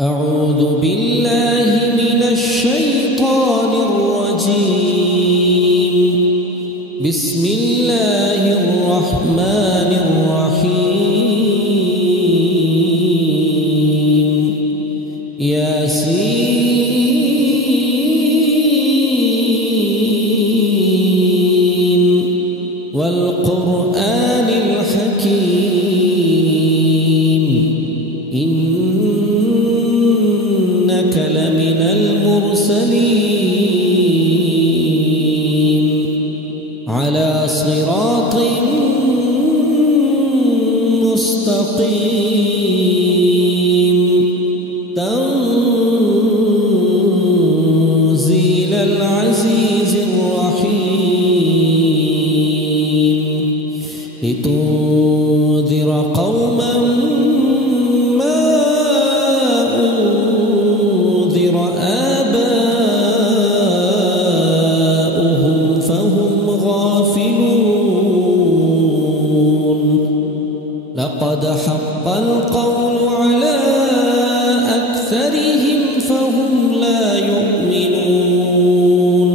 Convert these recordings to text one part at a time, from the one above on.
أعوذ بالله من الشيطان الرجيم. بسم الله الرحمن الرحيم. ياسين والقرآن الحكيم إنك لمن المرسلين على صراط مستقيم تنزيل العزيز الرحيم لتنذر قوما ما أنذر آباؤهم فهم غافلون. لقد حق القول على أكثرهم فهم لا يؤمنون.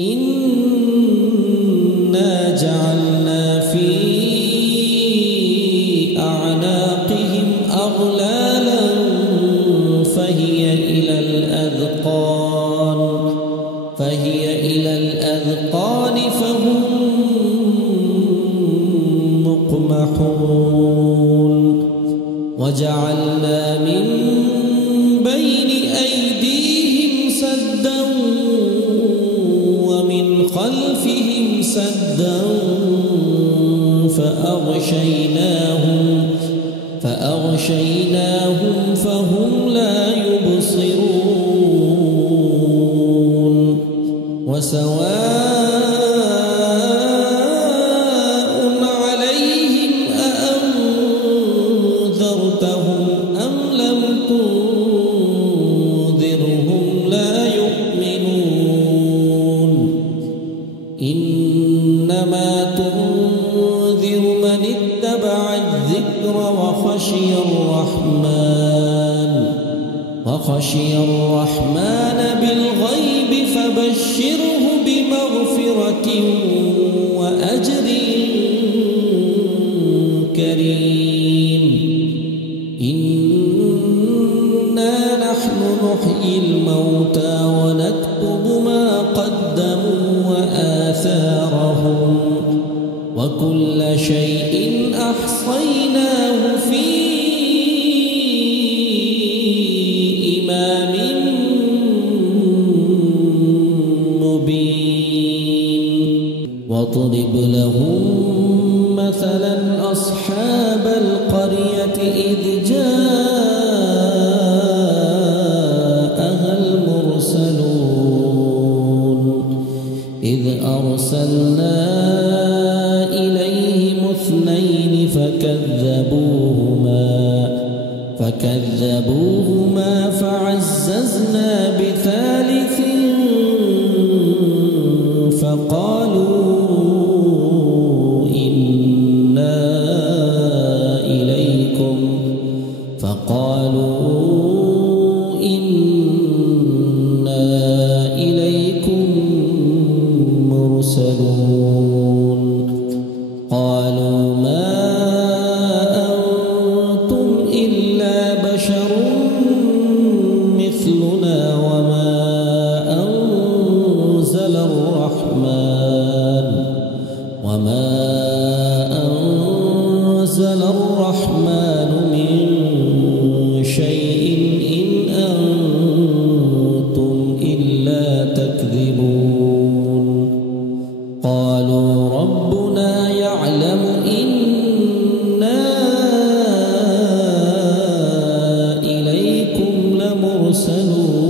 إنا جعلنا في أعناقهم أغلالا فهي إلى الأذقان فهم مقمحون. وجعلنا من بين أيديهم سدا ومن خلفهم سدا فأغشيناهم فهم لا يبصرون. وسواء عليهم أأنذرتهم أم لم تنذرهم لا يؤمنون. إنما تنذر من اتبع الذكر وخشي الرحمن بالغيب فبشره بمغفرة وأجر كريم. إنا نحن نحيي الموتى ونكتب ما قدموا وآثارهم وكل شيء أحصيناه في إمام مبين. واضرب لهم مثلا أصحاب القرية إذ جاءها المرسلون إذ أرسلنا إليهم اثنين فكذبوهما فعززنا بثالث فقالوا إنا إليكم مرسلون. قالوا ما أنتم إلا بشر مثلنا وما أنزل الرحمن من شيء إن أنتم إلا تكذبون. قالوا ربنا يعلم إنا إليكم لمرسلون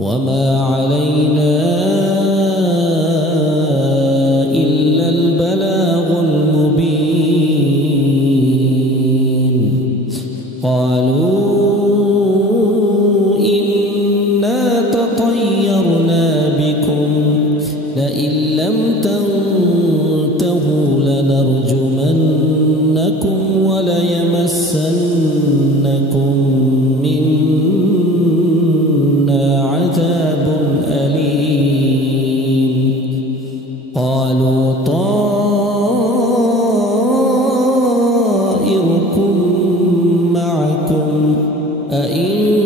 وما علينا إلا البلاغ المبين. قالوا إنا تطيرنا بكم لئن لم تنتهوا لنرجمنكم وليمسنكم ليمسنكم منا عذاب أليم قالوا طائركم معكم أئن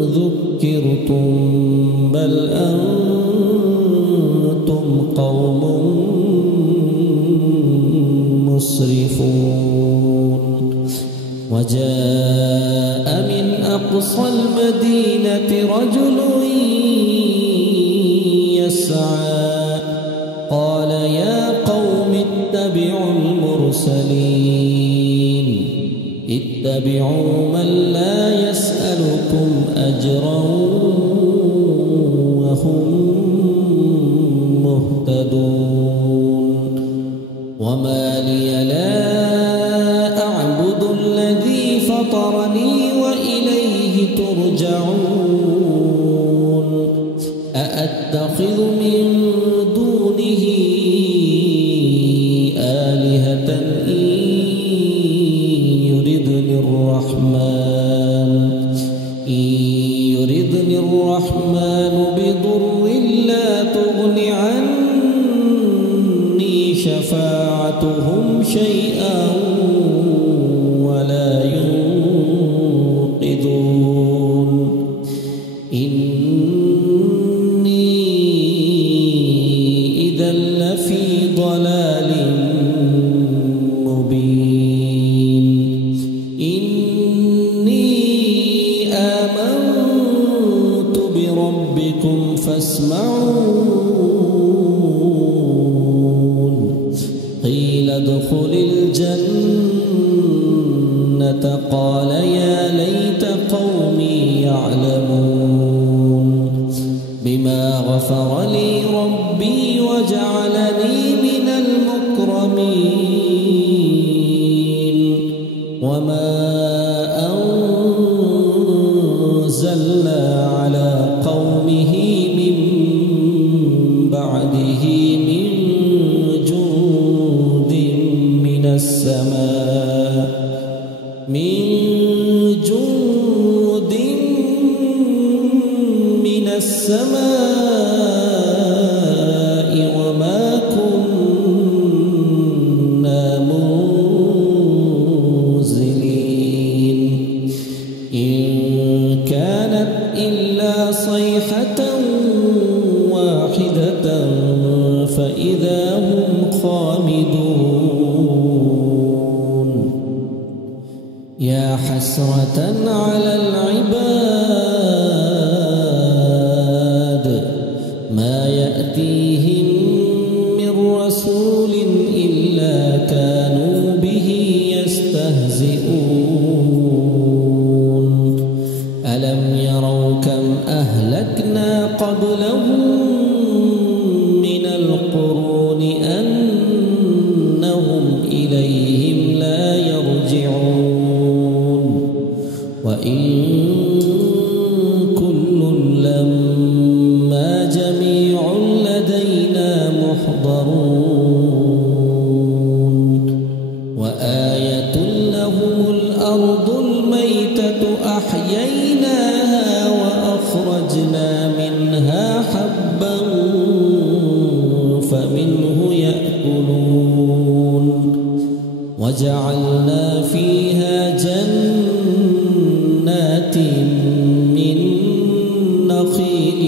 ذكرتم بل أنتم قوم مسرفون وجاء من أقصى المدينة رجل يسعى قال يا قوم اتبعوا المرسلين اتبعوا من لا يسألكم أجرا وهم مهتدون وما لي لا أعبد الذي فطرني وإليه ترجعون أأتخذ من دونه آلهة إن يردني الرحمن بضر لا تغن عني شفاعتهم شيئا ولا ينقذون إني إذا لفي ضلال مبين إني آمنت بربكم فاسمعون قيل ادخل الجنة قال يا ليت قومي يعلمون بما غفر لي ربي وجعلني من المكرمين وما أنزلنا على قومه من بعده من جند من السماء وما كنا منزلين إن كانت إلا صيحة واحدة فإذا هم خامدون يا حسرة على العباد ما يأتيهم من رسول إلا كانوا به يستهزئون ألم يروا كم أهلكنا قبلهم من القرون أنهم إليهم لا يرجعون وإن كل لما جميع لدينا محضرون وآية لهم الأرض الميتة أحييناها وأخرجنا منها حبا فمنه يأكلون وجعلنا فيها جنات من نخيل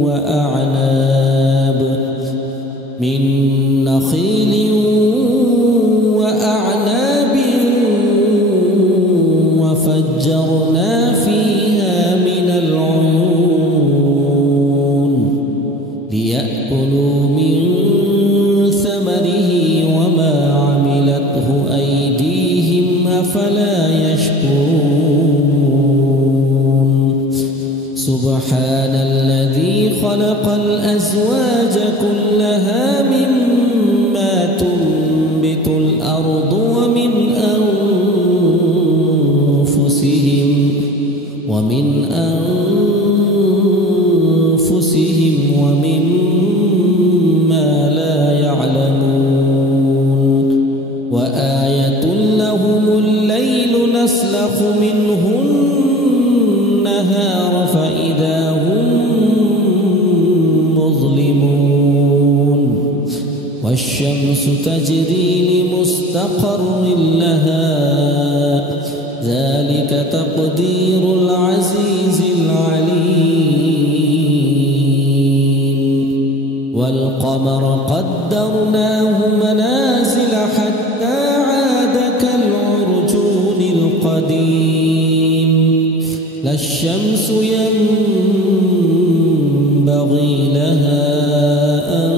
وأعناب وفجرنا فيها من العيون ليأكلوا من ثمره وما عملته أيديهم أفلا يشكرون سبحان الذي خلق الأزواج كلها مما تنبت الأرض ومن أنفسهم ومما لا يعلمون وآية لهم الليل نسلخ منه النهار فإذا هم مظلمون والشمس تجري لمستقر لها ذلك تقدير العزيز العليم والقمر قدرناه منازل حتى عاد كالعرجون القديم لا الشمس ينبغي لها أن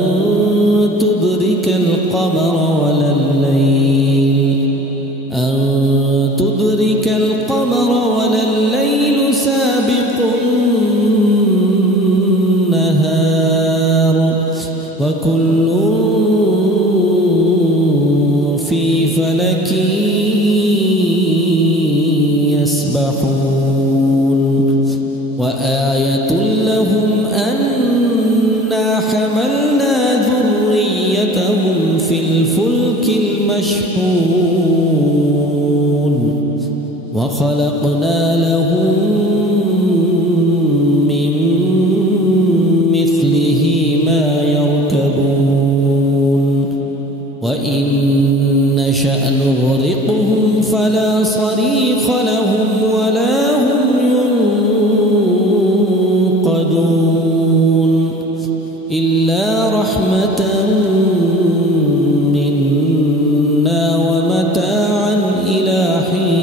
تدرك القمر ولا الليل سابق النهار وكل في فلك يسبحون وآية لهم أنا حملنا ذريتهم في الفلك المشحون وخلقنا لهم من مثله ما يركبون وإن نشأ نغرقهم فلا صريخ لهم ولا هم ينقذون إلا رحمة منا ومتاعا إلى حين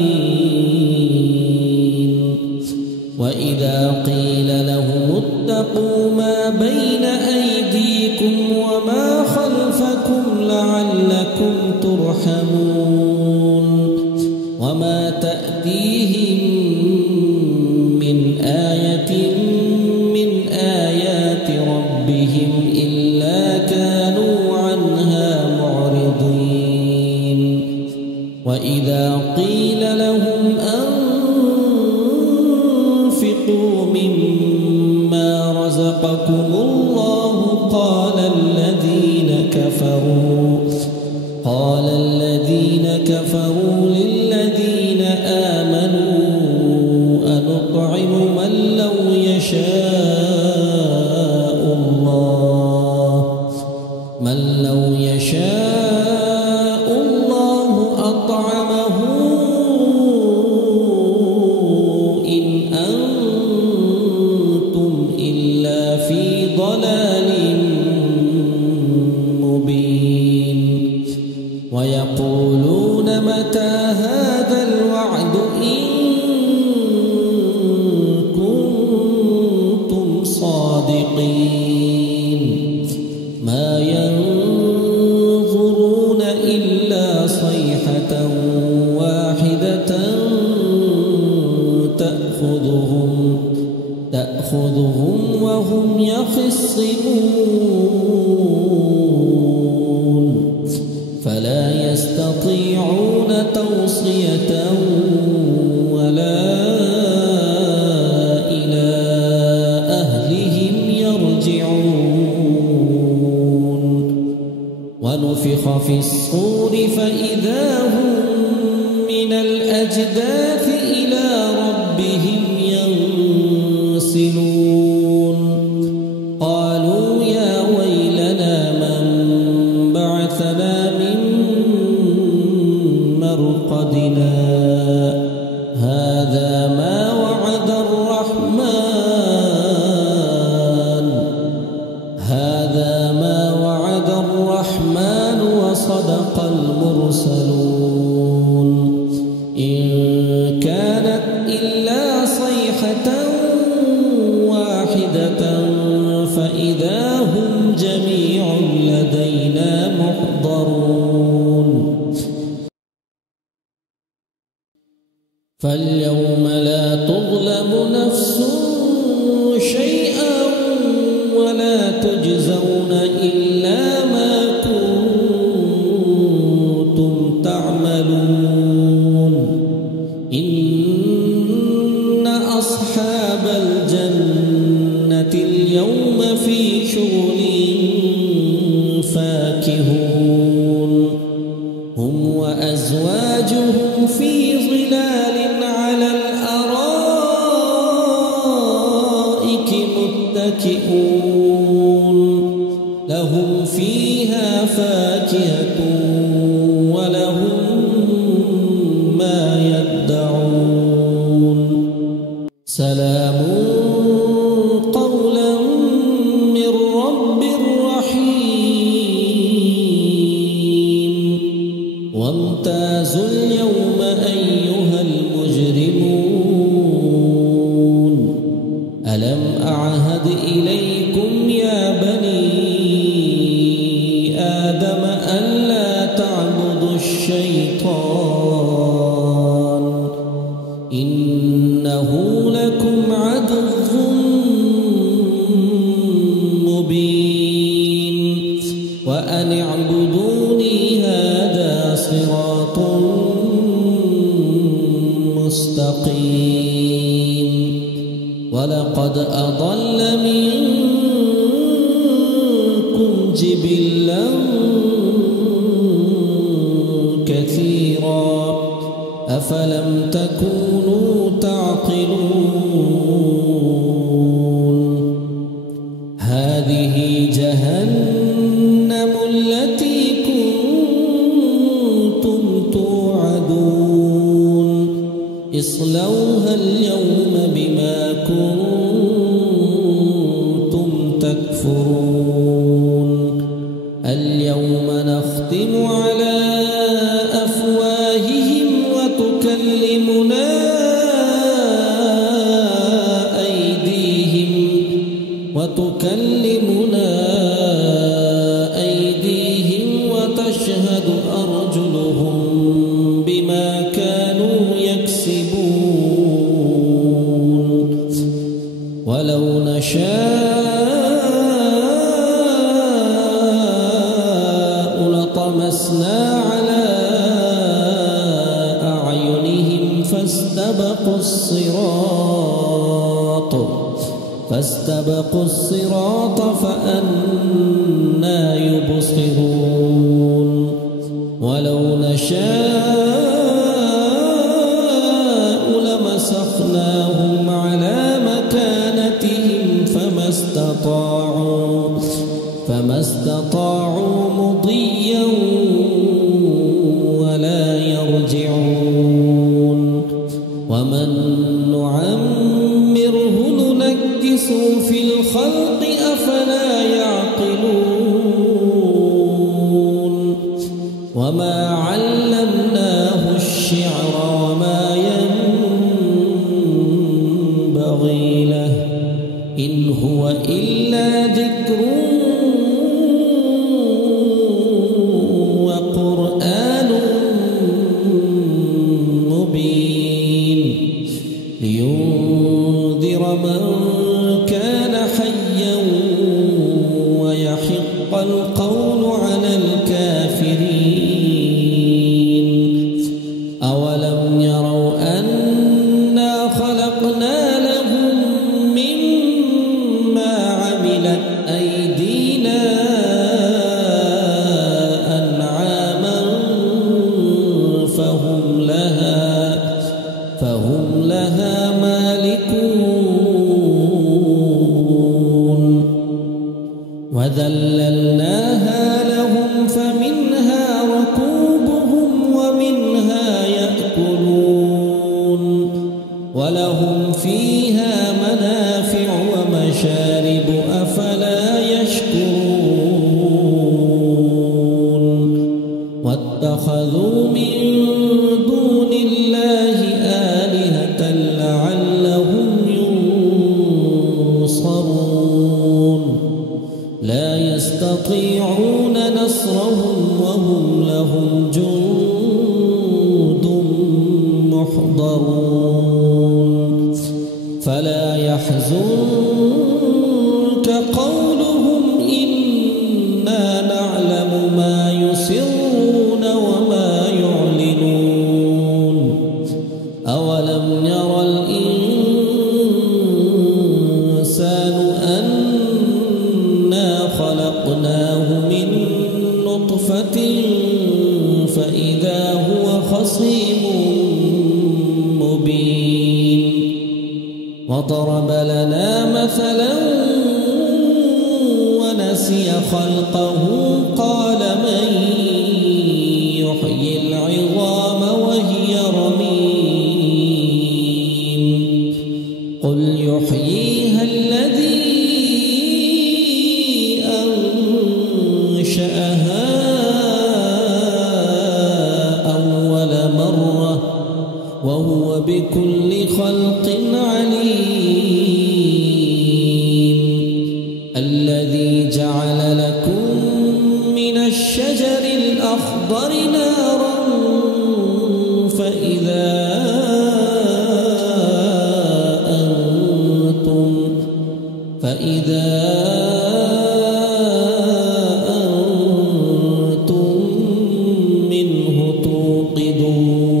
وإذا قيل لهم اتقوا ما بين أيديكم وما خلفكم لعلكم ترحمون وما تأتيهم من آية من آيات ربهم إلا كانوا عنها معرضين وإذا قيل لهم أنفقوا مما رزقكم الله قال الذين كفروا للذين آمنوا أنطعم من لو يشاء الله أطعمه إن أنتم إلا في ضلال مبين ويقولون متى هذا الوعد إن كنتم صادقين ما ينظرون إلا صيحة واحدة تأخذهم وهم يخصمون فلا يستطيعون توصية ولا إلى أهلهم يرجعون ونفخ في الصور فإذا هم من الأجداث إلى ربهم ينسلون قالوا يا ويلنا من بعثنا من مرقدنا هذا ما وعد الرحمن وصدق المرسلون إن كانت إلا صيحة واحدة فإذا هم جميع لدينا محضرون فاليوم لا تظلم نفس شيئا ولا تجزون إلا ما كنتم تعملون إن أصحاب الجنة اليوم في شغل فاكهون هم وأزواجهم في سلام قولا من رب رحيم وامتازوا اليوم أيها المجرمون ألم أعهد إليكم يا بني آدم ألا تعبدوا الشيطان إنه لكم عدو مبين وأن اعبدوني هذا صراط مستقيم ولقد أضل منكم جبلا كثيرا أفلم تكونوا تعقلون هذه جهنم التي كنتم توعدون اصلوها اليوم بما كنتم تكفرون اليوم نختم على أفواههم وتكلمنا أيديهم وتشهد أرجلهم بما كانوا يكسبون ولو نشاء لطمسنا على أعينهم فاستبقوا الصراط فأنى يبصرون ولو نشاء لمسخناهم على مكانتهم فما استطاعوا مضيا ولا يرجعون ومن نعمره ننكسه في الخلق أفلا يعقلون وما علمناه الشعر وما ينبغي له إن هو إلا ذكر وقرآن مبين لينذر من كان حيا ويحق القول على الكافرين أولم يروا أنا خلقنا لهم مما عملت أيدينا أنعاما فهم لها مالكون وذللناها لهم فمنها ركوبهم ومنها يأكلون ولهم فيها منافع ومشارب أفلا يشكرون واتخذوا من دون الله آلهة لعلهم ينصرون لا يستطيعون نصرهم وهم لهم جند محضرون فلا يحزنك قولهم إنا نعلم ما يسرون وما يعلنون أولم يرى الإنسان أنا خلقناه من نطفة فإذا هو خصيم مبين وضرب لنا مثلا ونسي خلقه قال من يحيي العظام وهي رميم قل وهو بكل خلق عليم. الذي جعل لكم من الشجر الأخضر نارا فإذا أنتم منه توقدون.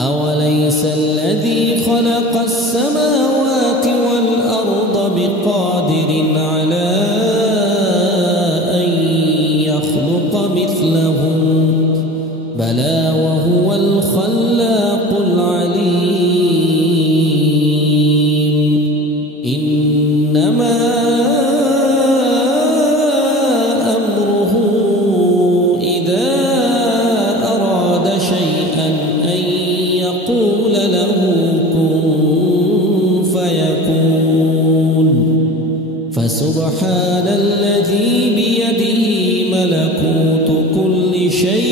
أوليس الذي خلق السماوات والأرض بقادر على أن يخلق مثلهم بلى وهو الخلاق العليم. إنما أمره إذا أراد شيئا أن يقول له كن فيكون. فسبحان الذي بيده ملكوت كل شيء